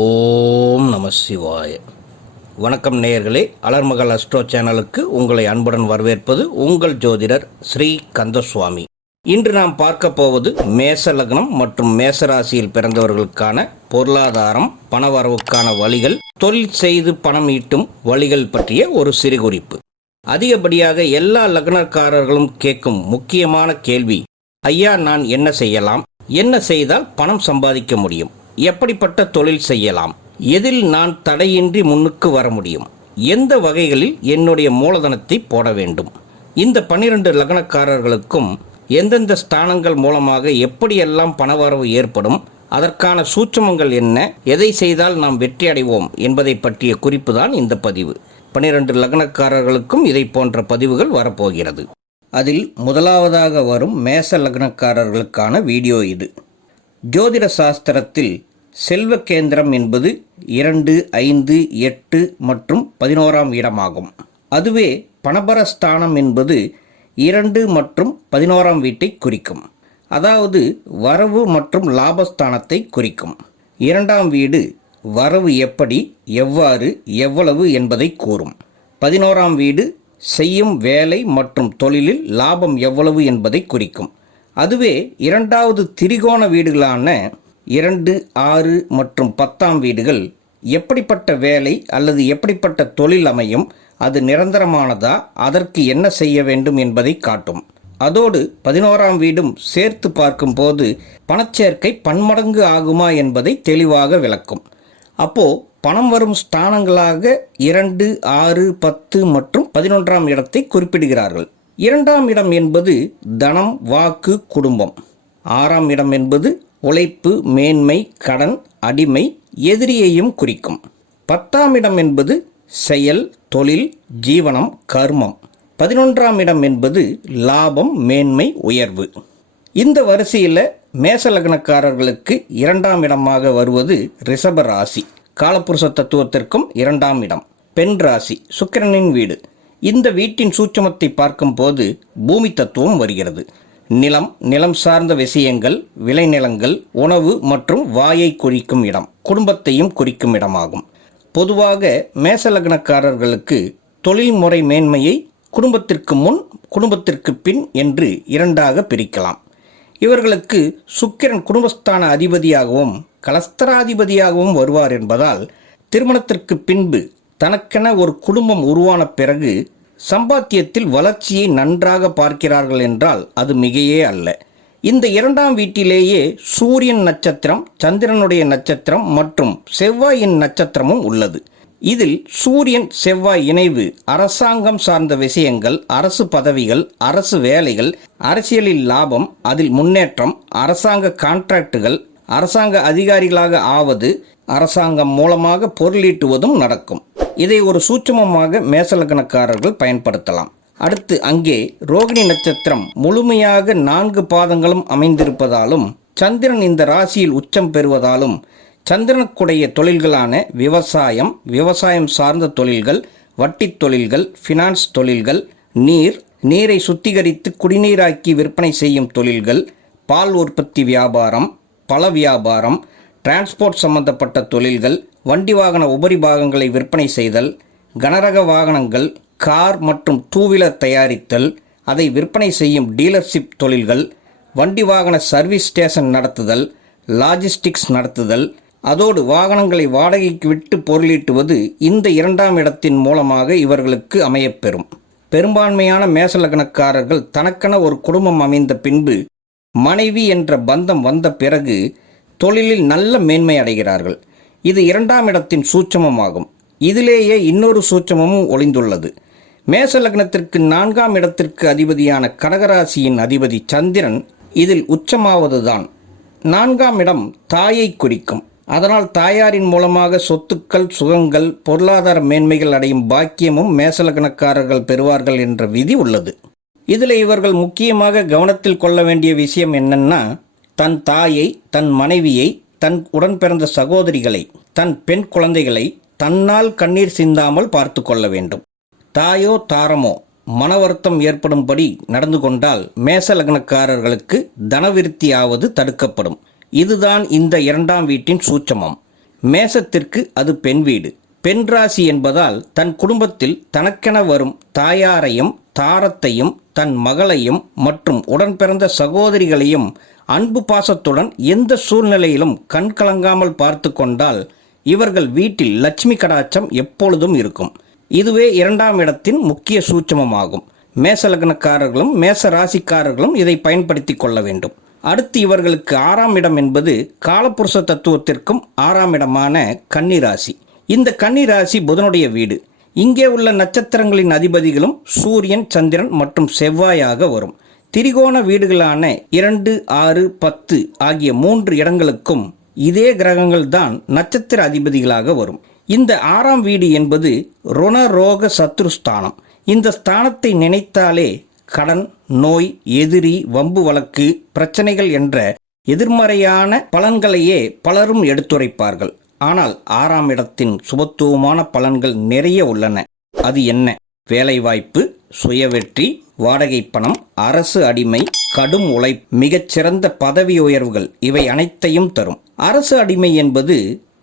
ஓம் நம சிவாய. வணக்கம் நேயர்களே, அலர்மகள் அஸ்ட்ரோ சேனலுக்கு உங்களை அன்புடன் வரவேற்பது உங்கள் ஜோதிடர் ஸ்ரீ கந்தசுவாமி. இன்று நாம் பார்க்க போவது மேச லக்னம் மற்றும் மேசராசியில் பிறந்தவர்களுக்கான பொருளாதாரம், பணவரவுக்கான வழிகள், தொழில் செய்து பணம் ஈட்டும் வழிகள் பற்றிய ஒரு சிறு குறிப்பு. அதிகப்படியாக எல்லா லக்னக்காரர்களும் கேட்கும் முக்கியமான கேள்வி, ஐயா நான் என்ன செய்யலாம், என்ன செய்தால் பணம் சம்பாதிக்க முடியும், எப்படிப்பட்ட தொழில் செய்யலாம், எதில் நான் தடையின்றி முன்னுக்கு வர முடியும், எந்த வகைகளில் என்னுடைய மூலதனத்தை போட வேண்டும், இந்த 12 லக்னக்காரர்களுக்கும் எந்தெந்த ஸ்தானங்கள் மூலமாக எப்படியெல்லாம் பணவரவு ஏற்படும், அதற்கான சூட்சமங்கள் என்ன, எதை செய்தால் நாம் வெற்றி அடைவோம் என்பதை பற்றிய குறிப்பு தான் இந்த பதிவு. 12 லக்னக்காரர்களுக்கும் இதை போன்ற பதிவுகள் வரப்போகிறது. அதில் முதலாவதாக வரும் மேச லக்னக்காரர்களுக்கான வீடியோ இது. ஜோதிட சாஸ்திரத்தில் செல்வ கேந்திரம் என்பது 2, 5, 8 மற்றும் 11ஆம் இடமாகும். அதுவே பணபரஸ்தானம் என்பது 2 மற்றும் 11ஆம் வீட்டை குறிக்கும். அதாவது வரவு மற்றும் லாபஸ்தானத்தை குறிக்கும். 2ஆம் வீடு வரவு எப்படி, எவ்வாறு, எவ்வளவு என்பதை கூறும். 11ஆம் வீடு செய்யும் வேலை மற்றும் தொழிலில் லாபம் எவ்வளவு என்பதை குறிக்கும். அதுவே 2வது திரிகோண வீடுகளான 2, 6 மற்றும் 10ஆம் வீடுகள் எப்படிப்பட்ட வேலை அல்லது எப்படிப்பட்ட தொழில் அமையும், அது நிரந்தரமானதா, அதற்கு என்ன செய்ய வேண்டும் என்பதை காட்டும். அதோடு 11ஆம் வீடும் சேர்த்து பார்க்கும்போது பணச்சேர்க்கை பன்மடங்கு ஆகுமா என்பதை தெளிவாக விளக்கும். அப்போ பணம் வரும் ஸ்தானங்களாக 2, 6, 10 மற்றும் 11ஆம் இடத்தை குறிப்பிடுகிறார்கள். 2ஆம் இடம் என்பது தனம், வாக்கு, குடும்பம். 6ஆம் இடம் என்பது உழைப்பு, மேன்மை, கடன், அடிமை, எதிரியையும் குறிக்கும். 10ஆம் இடம் என்பது செயல், தொழில், ஜீவனம், கர்மம். 11ஆம் இடம் என்பது லாபம், மேன்மை, உயர்வு. இந்த வரிசையில் மேச லக்னக்காரர்களுக்கு 2ஆம் இடமாக வருவது ரிஷப ராசி. காலபுருஷ தத்துவத்திற்கும் 2ஆம் இடம். பெண் ராசி, சுக்கிரனின் வீடு. இந்த வீட்டின் சூட்சமத்தை பார்க்கும்போது பூமி தத்துவம் வருகிறது. நிலம், நிலம் சார்ந்த விஷயங்கள், விளைநிலங்கள், உணவு மற்றும் வாயை குறிக்கும் இடம், குடும்பத்தையும் குறிக்கும் இடமாகும். பொதுவாக மேச லக்னக்காரர்களுக்கு தொழில்முறை மேன்மையை குடும்பத்திற்கு முன், குடும்பத்திற்கு பின் என்று 2ஆக பிரிக்கலாம். இவர்களுக்கு சுக்கிரன் குடும்பஸ்தான அதிபதியாகவும் கலஸ்தராதிபதியாகவும் வருவார் என்பதால் திருமணத்திற்கு பின்பு தனக்கென ஒரு குடும்பம் உருவான பிறகு சம்பாத்தியத்தில் வளர்ச்சியை நன்றாக பார்க்கிறார்கள் என்றால் அது மிகையே அல்ல. இந்த 2ஆம் வீட்டிலேயே சூரியன் நட்சத்திரம், சந்திரனுடைய நட்சத்திரம் மற்றும் செவ்வாயின் நட்சத்திரமும் உள்ளது. இதில் சூரியன் செவ்வாய் இணைவு அரசாங்கம் சார்ந்த விஷயங்கள், அரசு பதவிகள், அரசு வேலைகள், அரசியலில் லாபம், அதில் முன்னேற்றம், அரசாங்க கான்ட்ராக்டுகள், அரசாங்க அதிகாரிகளாக ஆவது, அரசாங்கம் மூலமாக பொருளீட்டுவதும் நடக்கும். இதை ஒரு சூட்சமமாக மேசலக்னக்காரர்கள் பயன்படுத்தலாம். அடுத்து அங்கே ரோகிணி நட்சத்திரம் முழுமையாக 4 பாதங்களும் அமைந்திருப்பதாலும், சந்திரன் இந்த ராசியில் உச்சம் பெறுவதாலும், சந்திரனுக்குடைய தொழில்களான விவசாயம், விவசாயம் சார்ந்த தொழில்கள், வட்டி தொழில்கள், ஃபினான்ஸ் தொழில்கள், நீரை சுத்திகரித்து குடிநீராக்கி விற்பனை செய்யும் தொழில்கள், பால் உற்பத்தி வியாபாரம், பல வியாபாரம், டிரான்ஸ்போர்ட் சம்பந்தப்பட்ட தொழில்கள், வண்டி வாகன உபரி பாகங்களை விற்பனை செய்தல், கனரக வாகனங்கள், கார் மற்றும் 2 வீலர் தயாரித்தல், அதை விற்பனை செய்யும் டீலர்ஷிப் தொழில்கள், வண்டி வாகன சர்வீஸ் ஸ்டேஷன் நடத்துதல், லாஜிஸ்டிக்ஸ் நடத்துதல், அதோடு வாகனங்களை வாடகைக்கு விட்டு பொருளீட்டுவது இந்த 2ஆம் இடத்தின் மூலமாக இவர்களுக்கு அமையப்பெறும். பெரும்பான்மையான மேசலக்னக்காரர்கள் தனக்கென ஒரு குடும்பம் அமைந்த பின்பு மனைவி என்ற பந்தம் வந்த பிறகு தொழிலில் நல்ல மேன்மை அடைகிறார்கள். இது 2ஆம் இடத்தின் சூட்சமமாகும். இதிலேயே இன்னொரு சூட்சமும் ஒளிந்துள்ளது. மேச லக்னத்திற்கு 4ஆம் இடத்திற்கு அதிபதியான கடகராசியின் அதிபதி சந்திரன் இதில் உச்சமாவதுதான். 4ஆம் இடம் தாயை குறிக்கும். அதனால் தாயாரின் மூலமாக சொத்துக்கள், சுகங்கள், பொருளாதார மேன்மைகள் அடையும் பாக்கியமும் மேசலக்னக்காரர்கள் பெறுவார்கள் என்ற விதி உள்ளது. இதில் இவர்கள் முக்கியமாக கவனத்தில் கொள்ள வேண்டிய விஷயம் என்னன்னா, தன் தாயை, தன் மனைவியை, தன் உடன் பிறந்த சகோதரிகளை, தன் பெண் குழந்தைகளை தன்னால் கண்ணீர் சிந்தாமல் பார்த்து கொள்ள வேண்டும். தாயோ தாரமோ மன வருத்தம் ஏற்படும்படி நடந்து கொண்டால் மேச லக்னக்காரர்களுக்கு தனவிருத்தி ஆவது தடுக்கப்படும். இதுதான் இந்த 2ஆம் வீட்டின் சூட்சமம். மேசத்திற்கு அது பெண் வீடு. பெண் ராசி என்பதால் தன் குடும்பத்தில் தனக்கென வரும் தாயாரையும் தாரத்தையும் தன் மகளையும் மற்றும் உடன் பிறந்த சகோதரிகளையும் அன்பு பாசத்துடன் எந்த சூழ்நிலையிலும் கண் கலங்காமல் பார்த்து கொண்டால் இவர்கள் வீட்டில் லட்சுமி கடாட்சம் எப்பொழுதும் இருக்கும். இதுவே 2ஆம் இடத்தின் முக்கிய சூட்சமமாகும். மேச லக்னக்காரர்களும் மேச ராசிக்காரர்களும் இதை பயன்படுத்தி கொள்ள வேண்டும். அடுத்து இவர்களுக்கு 6ஆம் இடம் என்பது காலபுருஷ தத்துவத்திற்கும் 6ஆம் இடமான கன்னி ராசி. இந்த கன்னி ராசி புதனுடைய வீடு. இங்கே உள்ள நட்சத்திரங்களின் அதிபதிகளும் சூரியன், சந்திரன் மற்றும் செவ்வாயாக வரும். திரிகோண வீடுகளான 2, 6, 10 ஆகிய 3 இடங்களுக்கும் இதே கிரகங்கள் தான் நட்சத்திர அதிபதிகளாக வரும். இந்த 6ஆம் வீடு என்பது ருண ரோக சத்ருஸ்தானம். இந்த ஸ்தானத்தை நினைத்தாலே கடன், நோய், எதிரி, வம்பு வழக்கு, பிரச்சனைகள் என்ற எதிர்மறையான பலன்களையே பலரும் எடுத்துரைப்பார்கள். ஆனால் 6ஆம் இடத்தின் சுபத்துவமான பலன்கள் நிறைய உள்ளன. அது என்ன? வேலைவாய்ப்பு, சுயவெற்றி, வாடகை பணம், அரசு அடிமை, கடும் உழைப்பு, மிகச்சிறந்த பதவி உயர்வுகள் இவை அனைத்தையும் தரும். அரசு அடிமை என்பது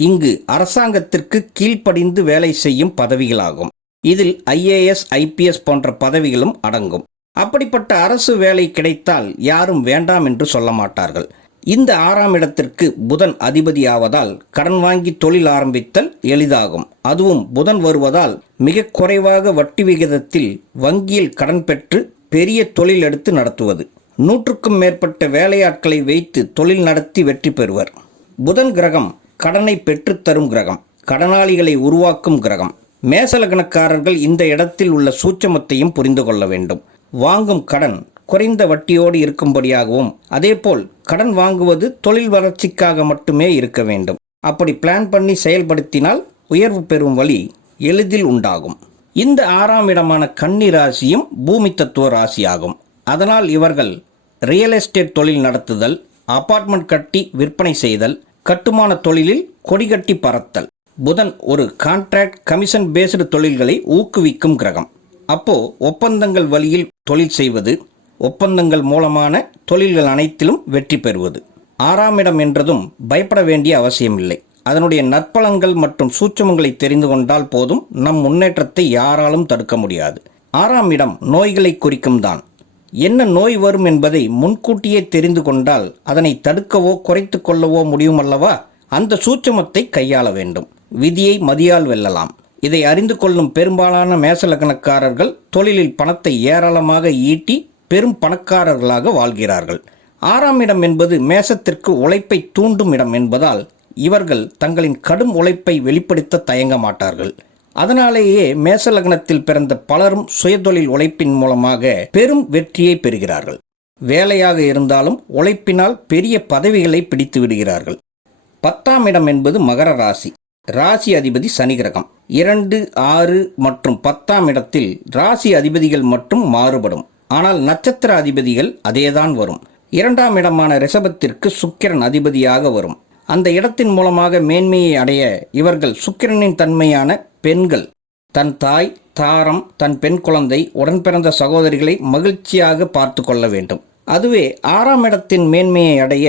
இங்கு அரசாங்கத்திற்கு கீழ்ப்படிந்து வேலை செய்யும் பதவிகளாகும். இதில் IAS, IPS போன்ற பதவிகளும் அடங்கும். அப்படிப்பட்ட அரசு வேலை கிடைத்தால் யாரும் வேண்டாம் என்று சொல்ல மாட்டார்கள். இந்த 6ஆம் இடத்திற்கு புதன் அதிபதியாவதால் கடன் வாங்கி தொழில் ஆரம்பித்தல் எளிதாகும். அதுவும் புதன் வருவதால் மிக குறைவாக வட்டி விகிதத்தில் வங்கியில் கடன் பெற்று பெரிய தொழில் எடுத்து நடத்துவது. 100க்கும் மேற்பட்ட வேலையாட்களை வைத்து தொழில் நடத்தி வெற்றி பெறுவர். புதன் கிரகம் கடனை பெற்றுத்தரும் கிரகம், கடனாளிகளை உருவாக்கும் கிரகம். மேசலக்னக்காரர்கள் இந்த இடத்தில் உள்ள சூட்சமத்தையும் புரிந்து கொள்ள வேண்டும். வாங்கும் கடன் குறைந்த வட்டியோடு இருக்கும்படியாகவும், அதேபோல் கடன் வாங்குவது தொழில் வளர்ச்சிக்காக மட்டுமே இருக்க வேண்டும். அப்படி பிளான் பண்ணி செயல்படுத்தினால் உயர்வு பெறும் வழி எளிதில் உண்டாகும். இந்த 6ஆம் இடமான கன்னி ராசியும் பூமி தத்துவ ராசியாகும். அதனால் இவர்கள் ரியல் எஸ்டேட் தொழில் நடத்துதல், அபார்ட்மெண்ட் கட்டி விற்பனை செய்தல், கட்டுமான தொழிலில் கொடிகட்டி பறத்தல். புதன் ஒரு கான்ட்ராக்ட் கமிஷன் பேஸ்டு தொழில்களை ஊக்குவிக்கும் கிரகம். அப்போ ஒப்பந்தங்கள் வழியில் தொழில் செய்வது, ஒப்பந்தங்கள் மூலமான தொழில்கள் அனைத்திலும் வெற்றி பெறுவது. 6ஆம் இடம் என்றதும் பயப்பட வேண்டிய அவசியமில்லை. அதனுடைய நற்பலன்கள் மற்றும் சூட்சமங்களை தெரிந்து கொண்டால் போதும், நம் முன்னேற்றத்தை யாராலும் தடுக்க முடியாது. 6ஆம் இடம் நோய்களை குறிக்கும் தான். என்ன நோய் வரும் என்பதை முன்கூட்டியே தெரிந்து கொண்டால் அதனை தடுக்கவோ குறைத்து கொள்ளவோ முடியுமல்லவா? அந்த சூட்சமத்தை கையாள வேண்டும். விதியை மதியால் வெல்லலாம். இதை அறிந்து கொள்ளும் பெரும்பாலான மேசலக்னக்காரர்கள் தொழிலில் பணத்தை ஏராளமாக ஈட்டி பெரும் பணக்காரர்களாக வாழ்கிறார்கள். 6ஆம் இடம் என்பது மேசத்திற்கு உழைப்பை தூண்டும் இடம் என்பதால் இவர்கள் தங்களின் கடும் உழைப்பை வெளிப்படுத்த தயங்க மாட்டார்கள். அதனாலேயே மேச லக்னத்தில் பிறந்த பலரும் சுயதொழில் உழைப்பின் மூலமாக பெரும் வெற்றியை பெறுகிறார்கள். வேலையாக இருந்தாலும் உழைப்பினால் பெரிய பதவிகளை பிடித்து விடுகிறார்கள். 10ஆம் இடம் என்பது மகர ராசி. ராசி அதிபதி சனி கிரகம். 2, 6 மற்றும் 10ஆம் இடத்தில் ராசி அதிபதிகள் மட்டும் மாறுபடும். ஆனால் நட்சத்திர அதிபதிகள் அதேதான் வரும். 2ஆம் இடமான ரிஷபத்திற்கு சுக்கிரன் அதிபதியாக வரும். அந்த இடத்தின் மூலமாக மேன்மையை அடைய இவர்கள் சுக்கிரனின் தன்மையான பெண்கள், தன் தாய், தாரம், தன் பெண் குழந்தை, உடன் பிறந்த சகோதரிகளை மகிழ்ச்சியாக பார்த்து கொள்ள வேண்டும். அதுவே 6ஆம் இடத்தின் மேன்மையை அடைய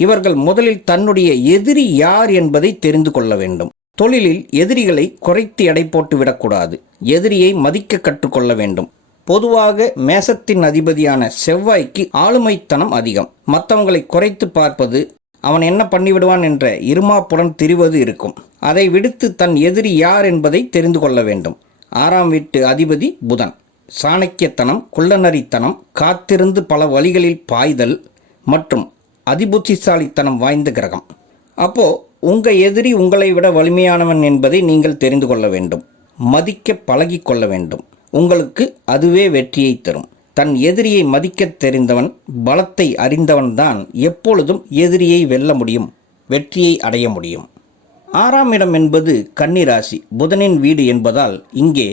இவர்கள் முதலில் தன்னுடைய எதிரி யார் என்பதை தெரிந்து கொள்ள வேண்டும். தொழிலில் எதிரிகளை குறைத்து எடை போட்டு விடக்கூடாது. எதிரியை மதிக்க கற்றுக்கொள்ள வேண்டும். பொதுவாக மேசத்தின் அதிபதியான செவ்வாய்க்கு ஆளுமைத்தனம் அதிகம். மற்றவங்களை குறைத்து பார்ப்பது, அவன் என்ன பண்ணிவிடுவான் என்ற இருமாப்புடன் திரிவது இருக்கும். அதை விடுத்து தன் எதிரி யார் என்பதை தெரிந்து கொள்ள வேண்டும். 6ஆம் வீட்டு அதிபதி புதன். சாணக்கியத்தனம், குள்ளநரித்தனம், காத்திருந்து பல வழிகளில் பாய்தல் மற்றும் அதிபுத்திசாலித்தனம் வாய்ந்த கிரகம். அப்போ உங்க எதிரி உங்களை விட வலிமையானவன் என்பதை நீங்கள் தெரிந்து கொள்ள வேண்டும். மதிக்க பழகி கொள்ள வேண்டும். உங்களுக்கு அதுவே வெற்றியை தரும். தன் எதிரியை மதிக்க தெரிந்தவன், பலத்தை அறிந்தவன்தான் எப்பொழுதும் எதிரியை வெல்ல முடியும், வெற்றியை அடைய முடியும். 6ஆம் இடம் என்பது கன்னி ராசி, புதனின் வீடு என்பதால் இங்கே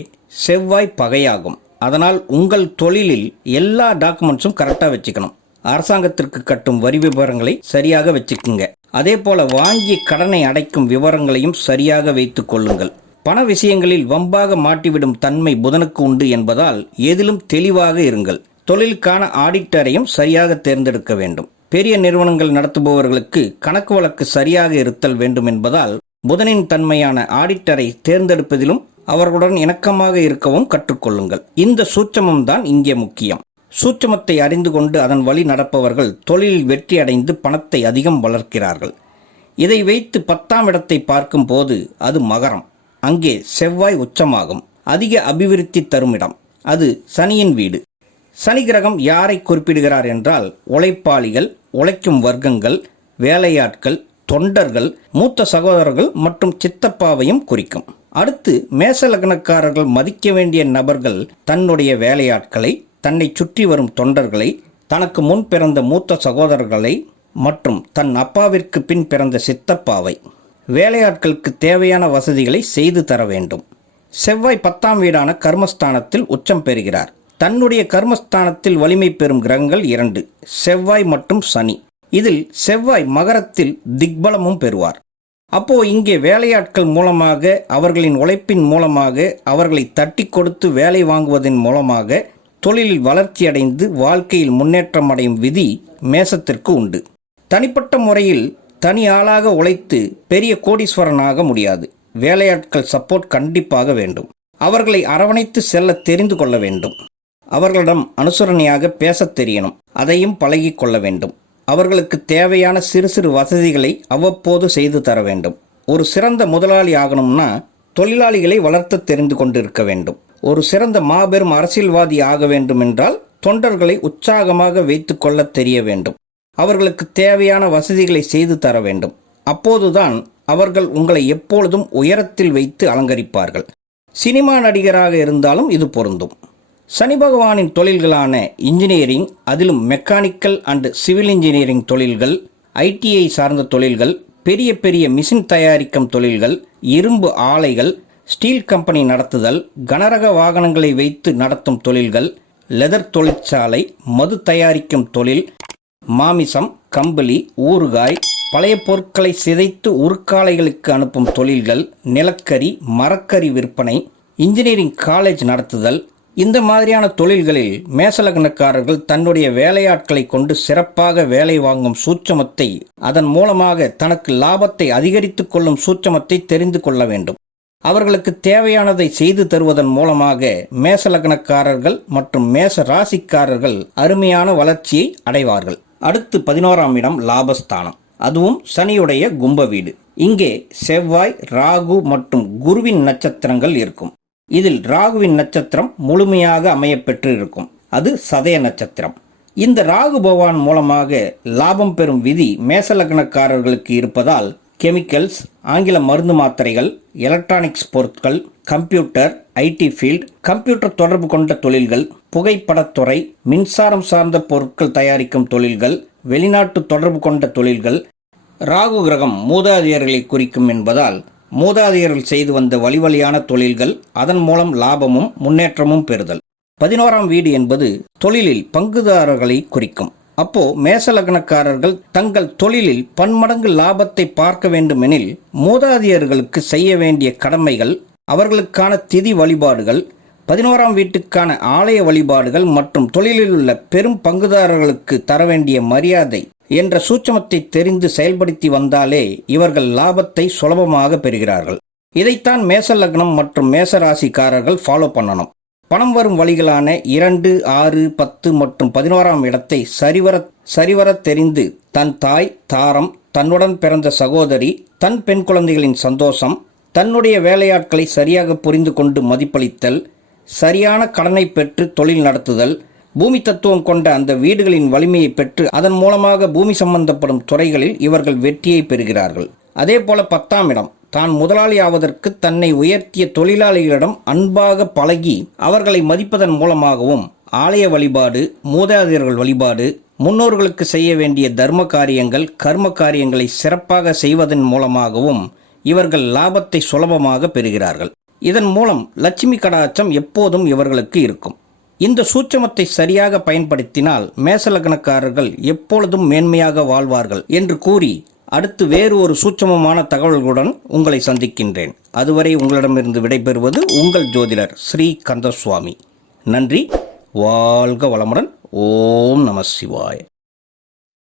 செவ்வாய் பகையாகும். அதனால் உங்கள் தொழிலில் எல்லா டாக்குமெண்ட்ஸும் கரெக்டாக வச்சுக்கணும். அரசாங்கத்திற்கு கட்டும் வரி விவரங்களை சரியாக வச்சுக்குங்க. அதே போல வாங்கிய கடனை அடைக்கும் விவரங்களையும் சரியாக வைத்துக் கொள்ளுங்கள். பண விஷயங்களில் வம்பாக மாட்டிவிடும் தன்மை புதனுக்கு உண்டு என்பதால் எதிலும் தெளிவாக இருங்கள். தொழிலுக்கான ஆடிட்டரையும் சரியாக தேர்ந்தெடுக்க வேண்டும். பெரிய நிறுவனங்கள் நடத்துபவர்களுக்கு கணக்கு வழக்கு சரியாக இருத்தல் வேண்டும் என்பதால் புதனின் தன்மையான ஆடிட்டரை தேர்ந்தெடுப்பதிலும் அவர்களுடன் இணக்கமாக இருக்கவும் கற்றுக்கொள்ளுங்கள். இந்த சூட்சமம் தான் இங்கே முக்கியம். சூட்சமத்தை அறிந்து கொண்டு அதன் வழி நடப்பவர்கள் தொழிலில் வெற்றி அடைந்து பணத்தை அதிகம் வளர்க்கிறார்கள். இதை வைத்து 10ஆம் இடத்தை பார்க்கும் போது அது மகரம். அங்கே செவ்வாய் உச்சமாகும். அதிக அபிவிருத்தி தரும் இடம். அது சனியின் வீடு. சனி கிரகம் யாரை குறிப்பிடுகிறார் என்றால் உழைப்பாளிகள், உழைக்கும் வர்க்கங்கள், வேலையாட்கள், தொண்டர்கள், மூத்த சகோதரர்கள் மற்றும் சித்தப்பாவையும் குறிக்கும். அடுத்து மேச லக்னக்காரர்கள் மதிக்க வேண்டிய நபர்கள் தன்னுடைய வேலையாட்களை, தன்னை சுற்றி வரும் தொண்டர்களை, தனக்கு முன் பிறந்த மூத்த சகோதரர்களை மற்றும் தன் அப்பாவிற்கு பின் பிறந்த சித்தப்பாவை. வேலையாட்களுக்கு தேவையான வசதிகளை செய்து தர வேண்டும். செவ்வாய் 10ஆம் வீடான கர்மஸ்தானத்தில் உச்சம் பெறுகிறார். தன்னுடைய கர்மஸ்தானத்தில் வலிமை பெறும் கிரகங்கள் 2, செவ்வாய் மற்றும் சனி. இதில் செவ்வாய் மகரத்தில் திக்பலமும் பெறுவார். அப்போ இங்கே வேலையாட்கள் மூலமாக, அவர்களின் உழைப்பின் மூலமாக, அவர்களை தட்டி கொடுத்து வேலை வாங்குவதன் மூலமாக தொழிலில் வளர்ச்சியடைந்து வாழ்க்கையில் முன்னேற்றம் அடையும் விதி மேசத்திற்கு உண்டு. தனிப்பட்ட முறையில் தனி ஆளாக உழைத்து பெரிய கோடீஸ்வரனாக முடியாது. வேலையாட்கள் சப்போர்ட் கண்டிப்பாக வேண்டும். அவர்களை அரவணைத்து செல்ல தெரிந்து கொள்ள வேண்டும். அவர்களிடம் அனுசரணையாக பேசத் தெரியணும். அதையும் பழகி கொள்ள வேண்டும். அவர்களுக்கு தேவையான சிறு சிறு வசதிகளை அவ்வப்போது செய்து தர வேண்டும். ஒரு சிறந்த முதலாளி ஆகணும்னா தொழிலாளிகளை வளர்த்து தெரிந்து கொண்டிருக்க வேண்டும். ஒரு சிறந்த மாபெரும் அரசியல்வாதி ஆக வேண்டும் என்றால் தொண்டர்களை உற்சாகமாக வைத்து கொள்ள தெரிய வேண்டும். அவர்களுக்கு தேவையான வசதிகளை செய்து தர வேண்டும். அப்போதுதான் அவர்கள் உங்களை எப்பொழுதும் உயரத்தில் வைத்து அலங்கரிப்பார்கள். சினிமா நடிகராக இருந்தாலும் இது பொருந்தும். சனி பகவானின் தொழில்களான இன்ஜினியரிங், அதிலும் மெக்கானிக்கல் அண்ட் சிவில் இன்ஜினியரிங் தொழில்கள், ஐடிஐ சார்ந்த தொழில்கள், பெரிய பெரிய மிஷின் தயாரிக்கும் தொழில்கள், இரும்பு ஆலைகள், ஸ்டீல் கம்பெனி நடத்துதல், கனரக வாகனங்களை வைத்து நடத்தும் தொழில்கள், லெதர் தொழிற்சாலை, மது தயாரிக்கும் தொழில், மாமிசம், கம்பளி, ஊறுகாய், பழைய பொருட்களை சிதைத்து உருக்காலைகளுக்கு அனுப்பும் தொழில்கள், நிலக்கரி, மரக்கறி விற்பனை, இன்ஜினியரிங் காலேஜ் நடத்துதல், இந்த மாதிரியான தொழில்களில் மேசலக்னக்காரர்கள் தன்னுடைய வேலையாட்களை கொண்டு சிறப்பாக வேலை வாங்கும் சூட்சமத்தை, அதன் மூலமாக தனக்கு லாபத்தை அதிகரித்து கொள்ளும் சூட்சமத்தை தெரிந்து கொள்ள வேண்டும். அவர்களுக்கு தேவையானதை செய்து தருவதன் மூலமாக மேசலக்னக்காரர்கள் மற்றும் மேச ராசிக்காரர்கள் அருமையான வளர்ச்சியை அடைவார்கள். அடுத்து 11ஆம் இடம் லாபஸ்தானம். அதுவும் சனியுடைய கும்ப வீடு. இங்கே செவ்வாய், ராகு மற்றும் குருவின் நட்சத்திரங்கள் இருக்கும். இதில் ராகுவின் நட்சத்திரம் முழுமையாக அமையப்பெற்று இருக்கும். அது சதய நட்சத்திரம். இந்த ராகு பகவான் மூலமாக லாபம் பெறும் விதி மேசலக்னக்காரர்களுக்கு இருப்பதால் கெமிக்கல்ஸ், ஆங்கில மருந்து மாத்திரைகள், எலக்ட்ரானிக்ஸ் பொருட்கள், கம்ப்யூட்டர், ஐடி ஃபீல்ட், கம்ப்யூட்டர் தொடர்பு கொண்ட தொழில்கள், புகைப்படத்துறை, மின்சாரம் சார்ந்த பொருட்கள் தயாரிக்கும் தொழில்கள், வெளிநாட்டு தொடர்பு கொண்ட தொழில்கள். ராகு கிரகம் மூதாதையர்களை குறிக்கும் என்பதால் மூதாதையர்கள் செய்து வந்த வழிவழியான தொழில்கள், அதன் மூலம் லாபமும் முன்னேற்றமும் பெறுதல். 11ஆம் வீடு என்பது தொழிலில் பங்குதாரர்களை குறிக்கும். அப்போ மேசலக்னக்காரர்கள் தங்கள் தொழிலில் பன்மடங்கு லாபத்தை பார்க்க வேண்டுமெனில் மூதாதையர்களுக்கு செய்ய வேண்டிய கடமைகள், அவர்களுக்கான திதி வழிபாடுகள், 11ஆம் வீட்டுக்கான ஆலய வழிபாடுகள் மற்றும் தொழிலில் உள்ள பெரும் பங்குதாரர்களுக்கு தர வேண்டிய மரியாதை என்ற சூட்சமத்தை தெரிந்து செயல்படுத்தி வந்தாலே இவர்கள் லாபத்தை சுலபமாக பெறுகிறார்கள். இதைத்தான் மேச லக்னம் மற்றும் மேசராசிக்காரர்கள் ஃபாலோ பண்ணணும். பணம் வரும் வழிகளான 2, 6, 10 மற்றும் 11ஆம் இடத்தை சரிவர தெரிந்து தன் தாய், தாரம், தன்னுடன் பிறந்த சகோதரி, தன் பெண் குழந்தைகளின் சந்தோஷம், தன்னுடைய வேலையாட்களை சரியாக புரிந்து கொண்டு மதிப்பளித்தல், சரியான கடனை பெற்று தொழில் நடத்துதல், பூமி தத்துவம் கொண்ட அந்த வீடுகளின் வலிமையை பெற்று அதன் மூலமாக பூமி சம்பந்தப்படும் துறைகளில் இவர்கள் வெற்றியை பெறுகிறார்கள். அதே போல 10ஆம் இடம் தான் முதலாளி ஆவதற்கு தன்னை உயர்த்திய தொழிலாளிகளிடம் அன்பாக பழகி அவர்களை மதிப்பதன் மூலமாகவும், ஆலய வழிபாடு, மூதாதையர்கள் வழிபாடு, முன்னோர்களுக்கு செய்ய வேண்டிய தர்ம காரியங்கள், கர்ம காரியங்களை சிறப்பாக செய்வதன் மூலமாகவும் இவர்கள் லாபத்தை சுலபமாக பெறுகிறார்கள். இதன் மூலம் லட்சுமி கடாட்சம் எப்போதும் இவர்களுக்கு இருக்கும். இந்த சூட்சமத்தை சரியாக பயன்படுத்தினால் மேசலக்னக்காரர்கள் எப்பொழுதும் மேன்மையாக வாழ்வார்கள் என்று கூறி அடுத்து வேறு ஒரு சூட்சமமான தகவல்களுடன் உங்களை சந்திக்கின்றேன். அதுவரை உங்களிடமிருந்து விடைபெறுவது உங்கள் ஜோதிடர் ஸ்ரீ கந்தசுவாமி. நன்றி. வாழ்க வளமுடன். ஓம் நம சிவாய.